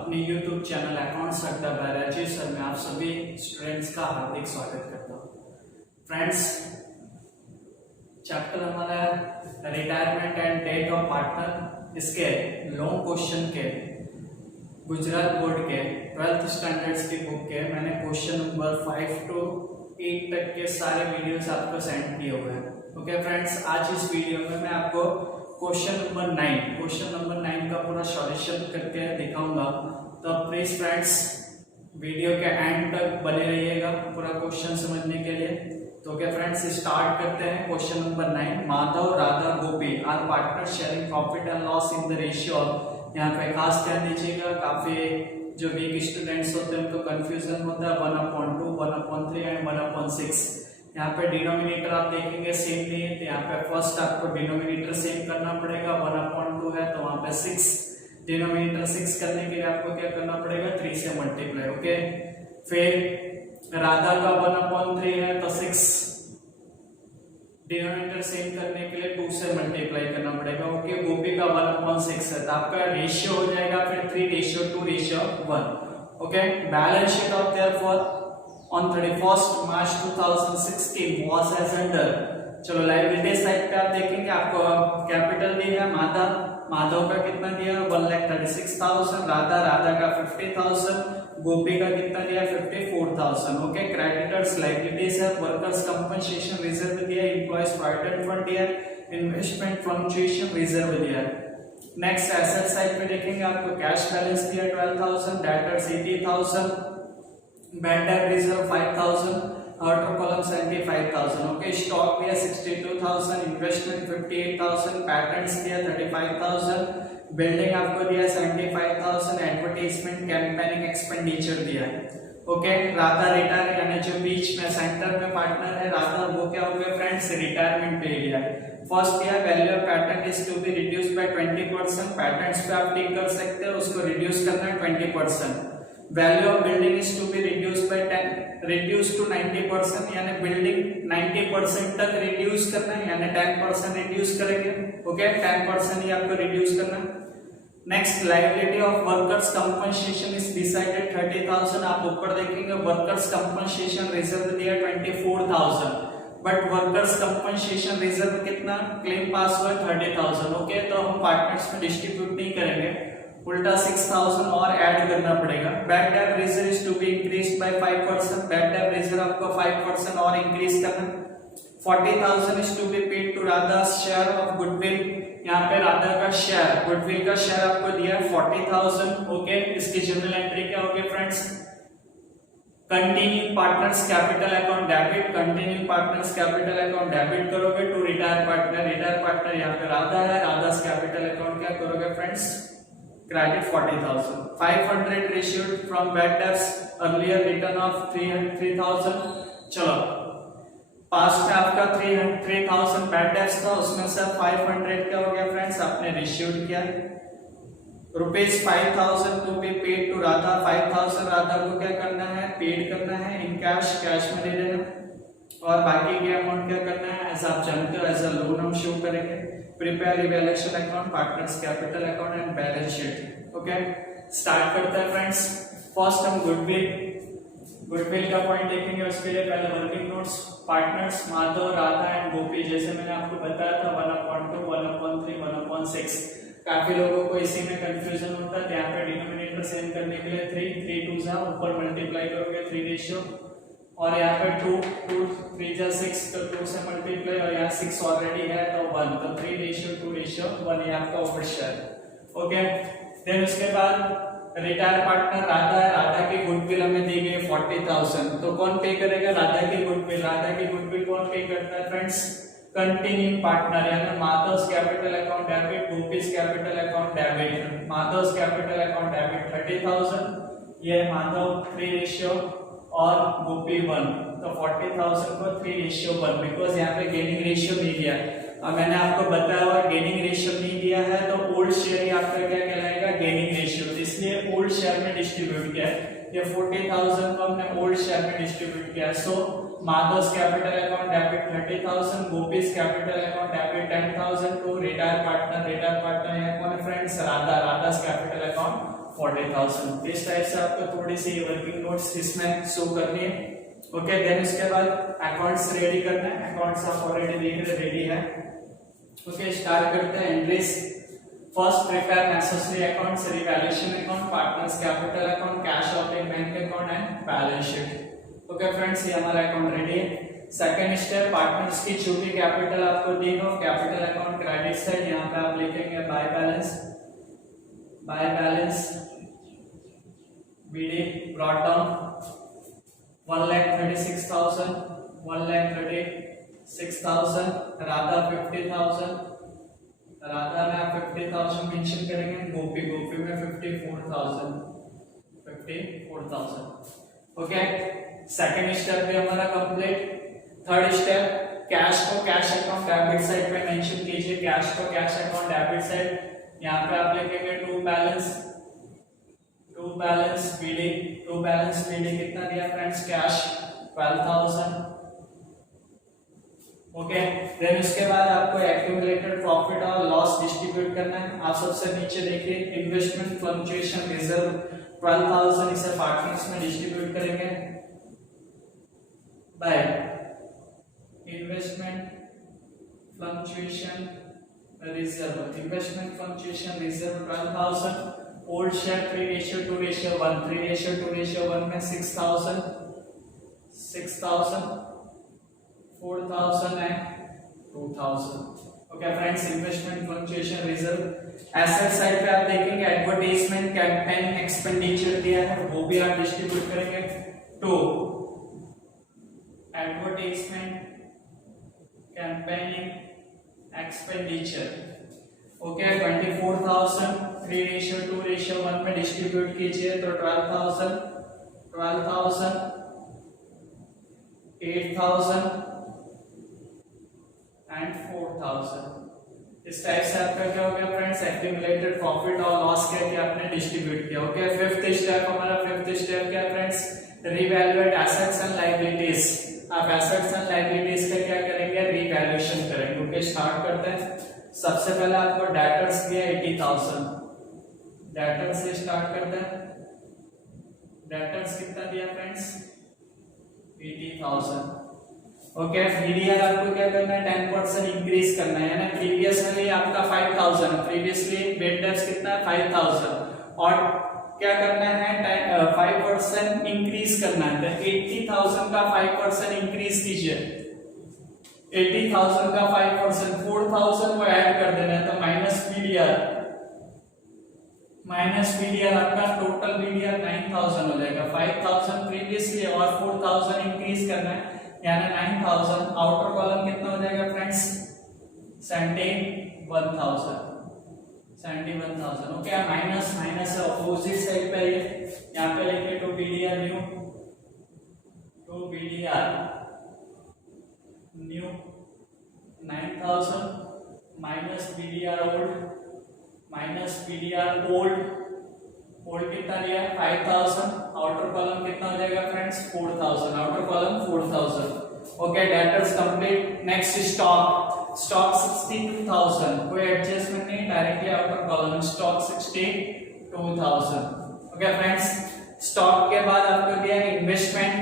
अपने YouTube channel accounts अड्डा bye Rajesh sir में आप सभी स्टूडेंट्स का हार्दिक स्वागत करता हूँ। फ्रेंड्स, चैप्टर हमारा retirement and death of partner, इसके लॉन्ग क्वेश्चन के गुजरात बोर्ड के 12th स्टैंडर्ड्स की बुक के मैंने क्वेश्चन नंबर 5 to 8 तक के सारे वीडियोस आपको सेंड किए हुए हैं। ओके फ्रेंड्स, आज इस वीडियो में मैं आपको क्वेश्चन नंबर 9 का पूरा सॉल्यूशन करके दिखाऊंगा, तो प्लीज फ्रेंड्स वीडियो के एंड तक बने रहिएगा पूरा क्वेश्चन समझने के लिए। तो क्या फ्रेंड्स, स्टार्ट करते हैं। Question number 9, Madhav, Radha, Gopi are partner sharing profit and loss in the ratio. यहाँ पे खास ध्यान दीजिएगा, काफी जो वीक स्टूडेंट्स होते हैं उनको कंफ्यूजन होता है 1/2, 1/3 एंड 1/6। यहाँ पे डिनोमिनेटर आप देखेंगे सेम नहीं है, तो यहाँ पे फर्स्ट आपको डिनोमिनेटर सेम करना पड़ेगा। 1/2 है तो वहां पे 6, डिनोमिनेटर 6 करने के लिए आपको क्या करना पड़ेगा, 3 से मल्टीप्लाई। ओके, फिर राधा का 1/3 है तो 6, डिनोमिनेटर सेम करने के लिए 2 से मल्टीप्लाई करना पड़ेगा। ओके, गोपी का 1/6 है तो आपका रेशियो हो जाएगा फिर 3:2:1। Okay, balance sheet of therefore on 31st March 2016 was as under। चलो लायबिलिटी साइड पे आप देखेंगे, आपको कैपिटल दिया है माधव का कितना दिया है 1,36,000, राधा का 50,000, गोपी का कितना दिया 54,000। ओके, क्रेडिटर्स लायबिलिटीज है, वर्कर्स कंपनसेशन रिजर्व दिया है, एम्प्लॉयज प्रोविडेंट फंड दिया है, इन्वेस्टमेंट फ्लक्चुएशन रिजर्व दिया है। नेक्स्ट एसेट साइड पे देखेंगे, आपको कैश बैलेंस दिया 12,000, debtors 80,000, bad debt reserve 5,000, outer column 75,000। Okay, stock दिया 62,000, इन्वेस्टमेंट 58,000, पैटेंट्स दिया 35,000, बिल्डिंग आपको दिया 75,000, एडवर्टाइजमेंट कैंपेनिंग एक्सपेंडिचर दिया है। ओके, राधा रिटायर यानी जो बीच में सेंटर में पार्टनर है राधा, वो क्या हो गया फ्रेंड्स, रिटायरमेंट पे लिया है। फर्स्ट दिया value of patent is to be reduced by 20%। Patents पे आप टिक कर सकते हो, उसको रिड्यूस करना है 20%। Value of building is to be reduced by 10, reduce to 90%, यानी बिल्डिंग 90% तक रिड्यूस करना है, यानी 10% रिड्यूस करेंगे। ओके, 10% ही आपको रिड्यूस करना है। Next, liability of workers compensation is decided 30,000। आप ऊपर देखेंगे वर्कर्स कंपनसेशन रिजर्व दिया 24,000, बट वर्कर्स कंपनसेशन रिजर्व कितना क्लेम पास हुआ 30,000। ओके, तो हम पार्टनर्स में डिस्ट्रीब्यूट नहीं करेंगे, उल्टा 6,000 और ऐड करना पड़ेगा। Bad debt reserve is to be increased by 5%। Bad debt reserve आपको 5% और इंक्रीज करना। 40,000 is to be paid to Radha share of goodwill. यहाँ पे राधा का शेयर, गुडविल का शेयर आपको दिया है 40,000। ओके, इसकी जनरल एंट्री क्या होगी friends, continue partners capital account debit, continue partners capital account debit करोगे टू रिटायर पार्टनर यहाँ पे राधा है, राधा कैपिटल अकाउंट क्या करोगे friends, credit 40,000। 500 issued from bad debts, earlier return of 3,000। चलो, पास्ट में आपका 3,000 बैड डेब्ट्स था, उसमें से 500 क्या हो गया फ्रेंड्स, आपने रिसीव्ड किया। Rupees 5,000 to be paid to Radha, 5,000 Radha को क्या करना है, पेड करना है इन कैश में दे देना, और बाकी के अमाउंट क्या करना है, ऐसा आप जानते हो एज अ लोन हम शो करेंगे। Prepare evaluation account, partners capital account and balance sheet. Okay, start करते हैं फ्रेंड्स। फर्स्ट हम गुडविल का पॉइंट देखेंगे, उसके लिए पहले working notes. Partners Madhav, Radha and Gopi, जैसे मैंने आपको बताया था 1/2, 1/3, 1/6। काफी लोगों को इसी में कंफ्यूजन होता है, यहाँ पे डिनोमिनेटर सेम करने के लिए 3 2 जा ऊपर मल्टीप्लाई करोगे 3 और यहाँ पे 2 3 जा 6 तो 2 से मल्टीप्लाई, और यहाँ 6 ऑलरेडी है तो 1, तो 3:2:1 ये आपका ओवर शेयर। ओके, देन उसके बाद रिटायर पार्टनर राधा है, राधा की गुडविल हमें दी गई 40,000, तो कौन पे करेगा, राधा की गुडविल कौन पे करता है फ्रेंड्स, कंटिन्यू पार्टनर यानी Madhav's capital account debit, Gopi's capital account debit. Madhav's capital account debit 30,000, ये माधव 3 और गोपी 1, तो 40,000 को 3:1, बिकॉज यहाँ पे गेनिंग रेशियो नहीं दिया है। अब मैंने आपको बताया हुआ गेनिंग रेशियो नहीं दिया है तो ओल्ड शेयर ही आपका क्या कहलाएगा, गेनिंग रेशियो, तो इसलिए ओल्ड शेयर में डिस्ट्रीब्यूट किया है। ये 40,000 को हमने ओल्ड शेयर में डिस्ट्रीब्यूट किया है। So Madhav's capital account debit 30,000, Gopi's capital account debit 10,000 to retire partner है कौन फ्रेंड्स, राधा's कैपिटल अकाउंट 40,000। इस टाइप से आपको थोड़ी सी वर्किंग नोट्स इसमें शो करनी है। ओके, देन उसके बाद अकाउंट्स रेडी करना है। अकाउंट्स आप ऑलरेडी देख रहे रेडी है। ओके, स्टार्ट करते हैं entries. First, prepare necessary accounts, revaluation account, partners capital account, cash outlay bank account and balance sheet. Okay friends, ये हमारा अकाउंट रेडी है। सेकंड स्टेप, पार्टनर्स की जो भी कैपिटल आपको दी हो, कैपिटल अकाउंट क्रेडिट साइड, यहाँ पे आप लिखेंगे by balance BD brought down 1,36,000, 1,36,000, Radha 50,000, Radha में आप 50,000 मेंशन करेंगे, गोपी में 54,000। ओके, सेकंड स्टेप भी हमारा कंप्लीट। थर्ड स्टेप, कैश को कैश अकाउंट डेबिट साइड पे मेंशन कीजिए, कैश को कैश अकाउंट डेबिट साइड, यहाँ पे आप लिखेंगे टू बैलेंस बीडी कितना दिया फ्रेंड्स, कैश 12,000। ओके, देन उसके बाद आपको एक्यूमुलेटेड प्रॉफिट और लॉस डिस्ट्रीब्यूट करना है। आप सबसे नीचे देखिए, इन्वेस्टमेंट फ्लक्चुएशन रिजर्व 12,000, इसे पार्टनर्स में डिस्ट्रीब्यूट करेंगे by investment fluctuation reserve 12,000। Old share 3:2:1, 3:2:1 में 6,000, 4,000 and 2,000। Okay friends, investment fluctuation reserve. Asset side पे आप देखेंगे एडवर्टाइजमेंट कैंपेन एक्सपेंडिचर दिया है, वो भी आप डिस्ट्रीब्यूट करेंगे to advertisement campaigning expenditure. Okay, 24,000 3:2:1 में डिस्ट्रीब्यूट कीजिए तो 12,000, 8,000 एंड 4,000। इस टाइप से आपका क्या हो गया फ्रेंड्स, एक्यूमुलेटेड प्रॉफिट और लॉस करके आपने डिस्ट्रीब्यूट किया। ओके, फिफ्थ स्टेप क्या फ्रेंड्स, रिवैल्यूएट एसेट्स एंड लायबिलिटीज। आप एसेट्स एंड लायबिलिटीज का क्या करेंगे, रिवैल्यूएशन करेंगे। ओके, स्टार्ट करते हैं। सबसे पहले आपको डेटर्स दिया 80,000, डेटर्स से स्टार्ट करते हैं। डेटर्स कितना दिया फ्रेंड्स, 80,000। ओके, वीडीआर आपको क्या करना है, 10% इंक्रीज करना है ना। प्रीवियसली आपका 5,000, प्रीवियसली बेड डेट्स कितना है 5,000, और क्या करना है 5% इंक्रीज करना है। तो 80,000 का 5% इंक्रीज कीजिए, 80,000 का 5%, 4,000 को ऐड कर देना है, तो माइनस बीडीआर आपका टोटल बीडीआर 9,000 हो जाएगा। 5,000 प्रीवियसली और 4,000 इंक्रीज करना है, यानी 9,000। आउटर कॉलम कितना हो जाएगा friends, 71,000। Okay, minus opposite side पे है, यहाँ पे लिखिए to BDR new 9,000 minus BDR old कितना दिया है 5,000। आउटर कॉलम कितना हो जाएगा friends, 4,000, outer column 4,000। Okay, debtors complete. Next stock 62,000, कोई एडजस्टमेंट नहीं, directly outer column stock 62,000। Okay friends, stock के बाद आपको दिया investment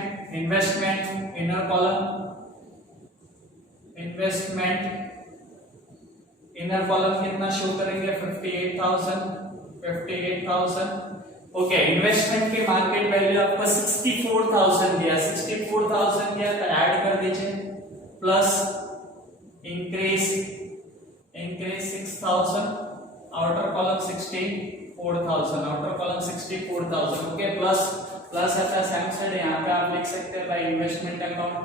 inner column, inner column कितना शो करेंगे, 58,000। ओके, इन्वेस्टमेंट की मार्केट वैल्यू आपको 64,000 दिया, 64,000 दिया तो ऐड कर दीजिए, plus increase 6,000, outer column 64,000। Okay, plus आता सेम साइड, यहाँ पे आप लिख सकते हैं बाय इन्वेस्टमेंट अकाउंट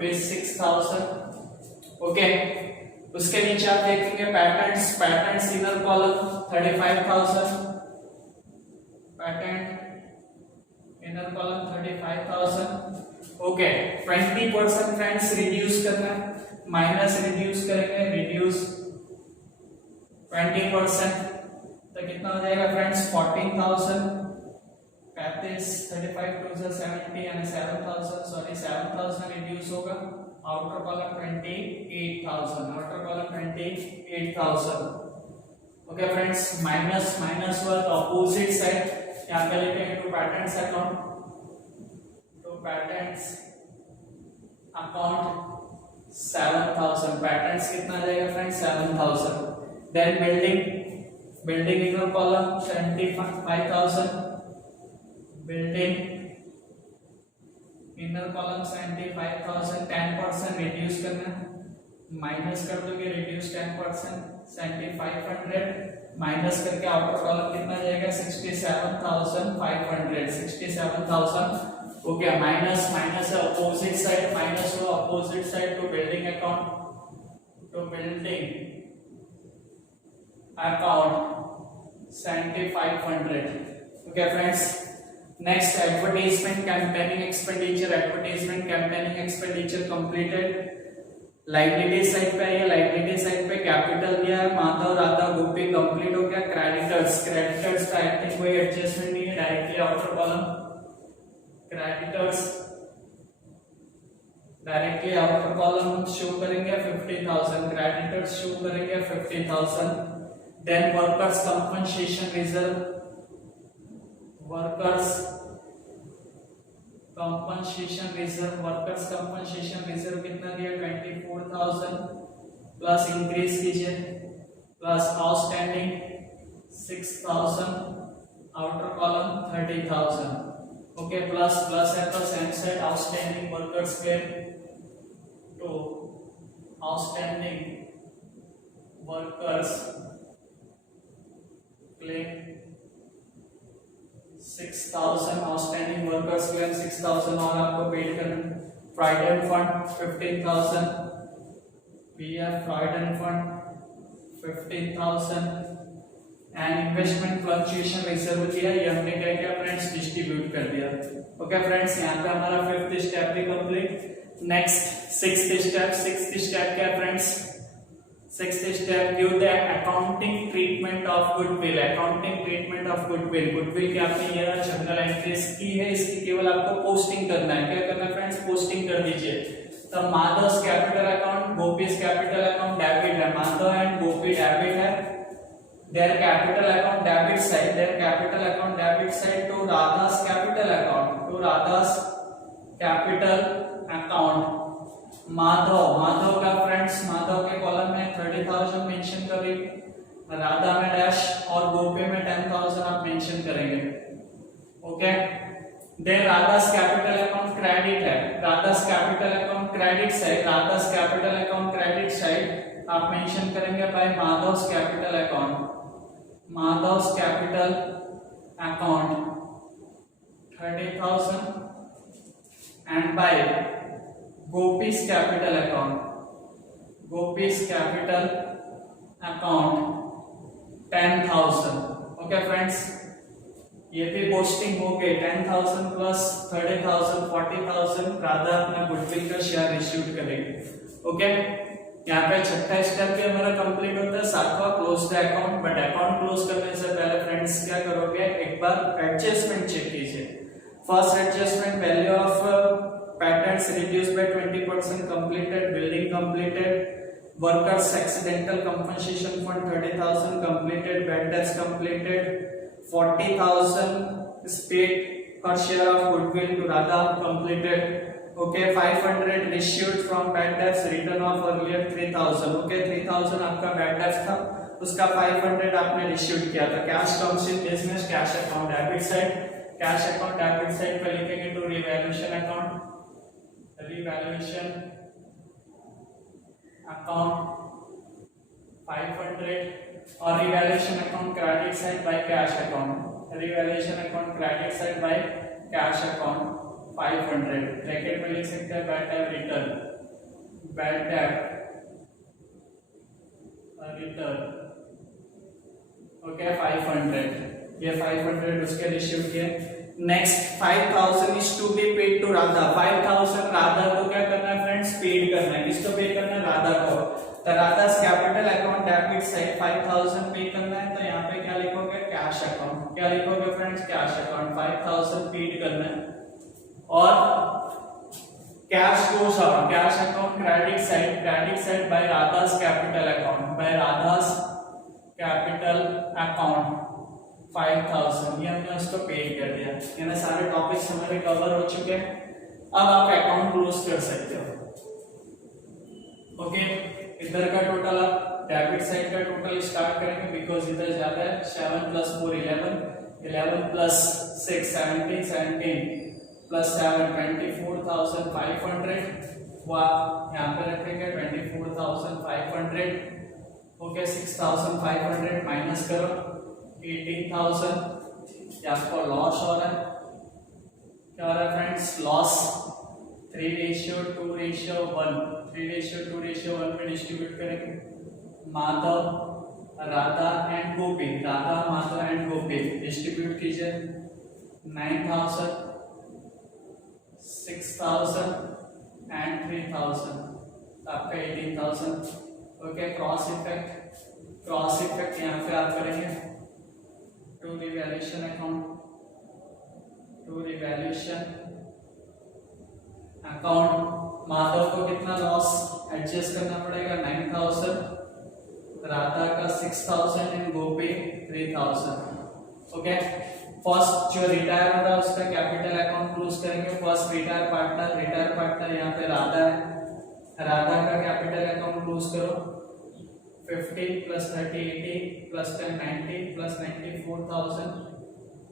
₹6,000। ओके, उसके नीचे आप देखेंगे patterns inner column 35,000, pattern inner column 35,000। Okay, 20% friends reduce करना है, माइनस रिड्यूस करेंगे, रिड्यूस 20%, तो कितना हो जाएगा फ्रेंड्स, 14,000। 35 2 70 यानी 7,000 रिड्यूस होगा, outer column 28,000, outer column 28,000. Okay friends, minus work opposite side यहाँ पे लिखेंगे to patents account, to patents account 7,000, patents कितना जाएगा friends 7,000. Then building inner column 75,000, building inner column 75,000, 10% reduce करना, माइनस कर दोगे रिड्यूस 10%, 7,500 माइनस करके आउटर कॉलम कितना जाएगा 67,500, 67,000. ओके माइनस है अपोजिट साइड, माइनस हो opposite side to building account, to building account 7,500. Okay friends, next advertisement campaigning expenditure, advertisement campaigning expenditure completed. Liability side पे है, लाइबिलिटी साइड पे capital दिया है, माधव राधा गोपी कंप्लीट हो गया. क्रेडिटर्स का आई थिंक कोई एडजस्टमेंट नहीं है, directly outer column creditors directly outer column show करेंगे 50,000, क्रेडिटर्स शो करेंगे 50,000. Then workers compensation reserve, workers compensation reserve कितना दिया 24,000 प्लस इंक्रीज कीजिए plus outstanding 6,000, outer column 30,000. Okay plus है तो same side outstanding workers claim to outstanding workers claim 6,000, outstanding workers claim 6,000 और आपको paid करना. Provident fund 15,000, PF provident fund 15,000 and investment fluctuation reserve दिया, ये हमने क्या किया फ्रेंड्स डिस्ट्रीब्यूट कर दिया. ओके फ्रेंड्स, यहाँ पे हमारा फिफ्थ स्टेप भी कंप्लीट. नेक्स्ट सिक्स्थ स्टेप क्या है friends? Sixth step give the accounting treatment of goodwill. Accounting treatment of goodwill, goodwill की आपने ये जनरल एंट्रीज की है, इसकी केवल आपको पोस्टिंग करना है. क्या करना है फ्रेंड्स? पोस्टिंग कर दीजिए. तो Madhav capital account, gopis capital account debit है, माधव एंड गोपी डेबिट है. Their capital account debit side, to Radha's capital account, Madhav का फ्रेंड्स, माधव के कॉलम में 30,000 मेंशन करेंगे, राधा में डैश और गोपी में 10,000 आप मेंशन करेंगे. Okay then Radha's capital account credit है, Radha's capital account credit side आप मेंशन करेंगे by Madhav's capital account, Madhav's capital account 30,000 and by Gopi's capital account 10,000. Okay friends, ये भी पोस्टिंग हो गई. 10,000 प्लस 30,000 40,000 राधा अपना गुडविल का शेयर इश्यूड करेंगे. ओके यहाँ पे छठा स्टेप भी हमारा कंप्लीट होता है. सातवां close the account. But account close करने से पहले फ्रेंड्स क्या करोगे, एक बार एडजस्टमेंट चेक कीजिए. First adjustment, value of patterns reduced by 20%, completed, building completed, workers accidental compensation fund 30,000 completed, bad debts completed, 40,000 paid per share of goodwill to Radha completed. Okay, 500 issued from bad debts, return of earlier 3,000. Okay, 3,000 आपका bad debts था, उसका 500 आपने issued किया था. Cash comes in business, cash account debit side पे लिखेंगे to revaluation account account 500 और revaluation account credit side by cash account, revaluation account credit side by cash account 500. Bracket में लिख सकते हैं बैड डेट रिटर्न, ओके 500, ये 500 उसके receive किए. Next 5,000 is to be paid to Radha. 5,000 Radha को क्या करना है फ्रेंड्स? पेड करना है. किसको पे करना है? राधा को. तो राधा's कैपिटल अकाउंट डेबिट साइड 5,000 पे करना है. तो यहाँ पे क्या लिखोगे? Cash account. क्या लिखोगे फ्रेंड्स? कैश अकाउंट 5,000 पेड करना है. और cash goes out, cash account credit side by Radha's capital account 5000, ये हमने उसको पेड कर दिया। यानी सारे टॉपिक्स हमारे कवर हो चुके हैं। अब आप अकाउंट क्लोज कर सकते हो। ओके, इधर का टोटल आप डेबिट साइड का टोटल स्टार्ट करेंगे बिकॉज इधर ज्यादा है। 7 + 4 11, 11 + 6 17, 17 + 7 24,500, यहाँ पे रखेंगे 24,500। ओके, 6,500 माइनस करो 18,000, ये आपको लॉस हो रहा है। क्या हो रहा है फ्रेंड्स? लॉस 3:2:1, 3:2:1 में डिस्ट्रीब्यूट करेंगे। Madhav, Radha and Gopi, Radha, Madhav and Gopi distribute कीजिए। 9,000, 6,000 एंड 3,000, आपका 18,000। ओके, क्रॉस इफेक्ट यहाँ पे आप करेंगे टू रिवैल्यूएशन अकाउंट। माधव को कितना लॉस एडजस्ट करना पड़ेगा? 9,000, राधा का 6,000 एंड गोपी 3,000। ओके, फर्स्ट जो रिटायर हो रहा है उसका कैपिटल अकाउंट क्लोज करेंगे। फर्स्ट रिटायर पार्टनर यहाँ पे राधा है, राधा का कैपिटल अकाउंट क्लोज करो। 50 + 30 80 + 10 90 +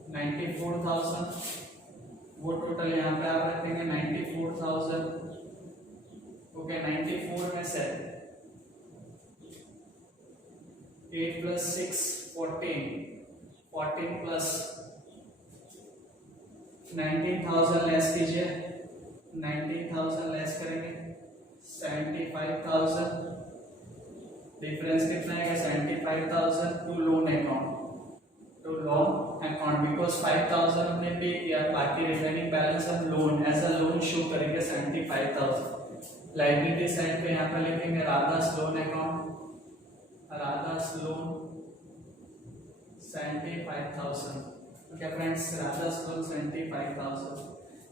94,000, वो टोटल यहाँ पे आप रखेंगे 94,000। ओके, 94 में से 8 + 6 14, 14 + 19,000 लेस कीजिए। 19,000 लेस करेंगे 75,000। डिफरेंस कितना है? 75,000 टू लोन अकाउंट बिकॉज 5,000 हमने पे किया, बाकी रिमेनिंग बैलेंस हम loan as a loan show करेंगे 75,000। लायबिलिटी साइड पे यहाँ पे लिखेंगे Radha's loan account, Radha's loan 75,000। Okay friends, Radha's loan 75,000।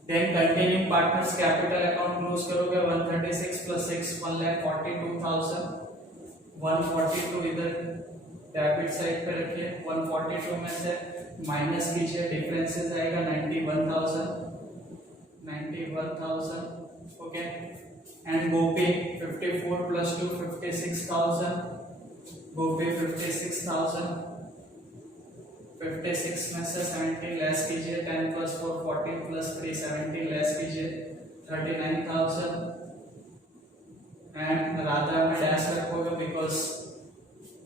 Then continuing partners capital account close करोगे 136 + 6 1,42,000। 142 इधर डेबिट साइड पे रखिए। 142 में से माइनस कीजिए, डिफरेंसेस आएगा 91,000। ओके, एंड गोपी 54 + 2 56,000, गोपी 56,000। 56 में से 70 लेस कीजिए। 10 + 4 14 + 3 70 लेस कीजिए 39,000। एंड राधा में डैश रखोगे बिकॉज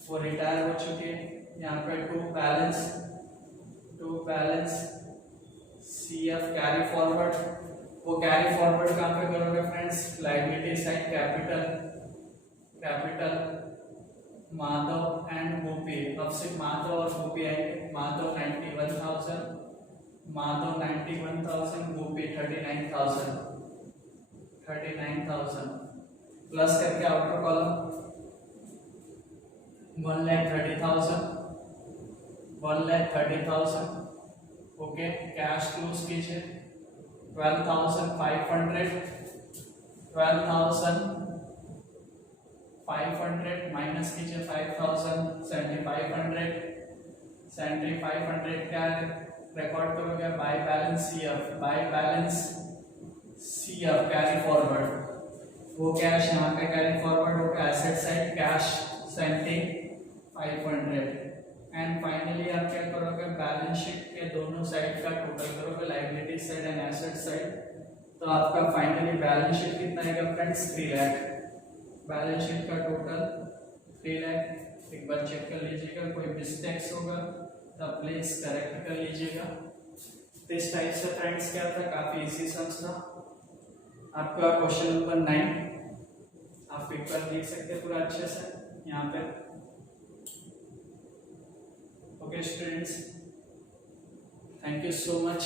वो रिटायर हो चुकी है। यहाँ पे to balance CF carry forward, वो कैरी फॉरवर्ड कहाँ पे करोगे friends? Liability side capital Madhav and Gopi. अब सिर्फ माधव और गोपी आएंगे। माधव 91,000, गोपी 39,000 प्लस करके outer column 1,30,000। Okay, cash close कीजिए 12,500 माइनस कीजिए 5,000 7,500 क्या रिकॉर्ड करोगे? By balance CF carry forward, वो कैश यहाँ पे कैरी फॉरवर्ड होगा asset side cash 7,500। And finally आप क्या करोगे? बैलेंस शीट के दोनों साइड का टोटल करोगे, liability side and asset side. तो आपका फाइनली बैलेंस शीट कितना आएगा फ्रेंड्स? 3 लाख। बैलेंस शीट का टोटल 3 लाख। एक बार चेक कर लीजिएगा, कोई मिस्टेक्स होगा तो प्लीज करेक्ट कर लीजिएगा। इस टाइप से फ्रेंड्स क्या था, काफी इजी सम्स था। आपका क्वेश्चन नंबर 9 आप पेपर देख सकते हैं पूरा अच्छे से यहाँ पे। Okay students, thank you so much.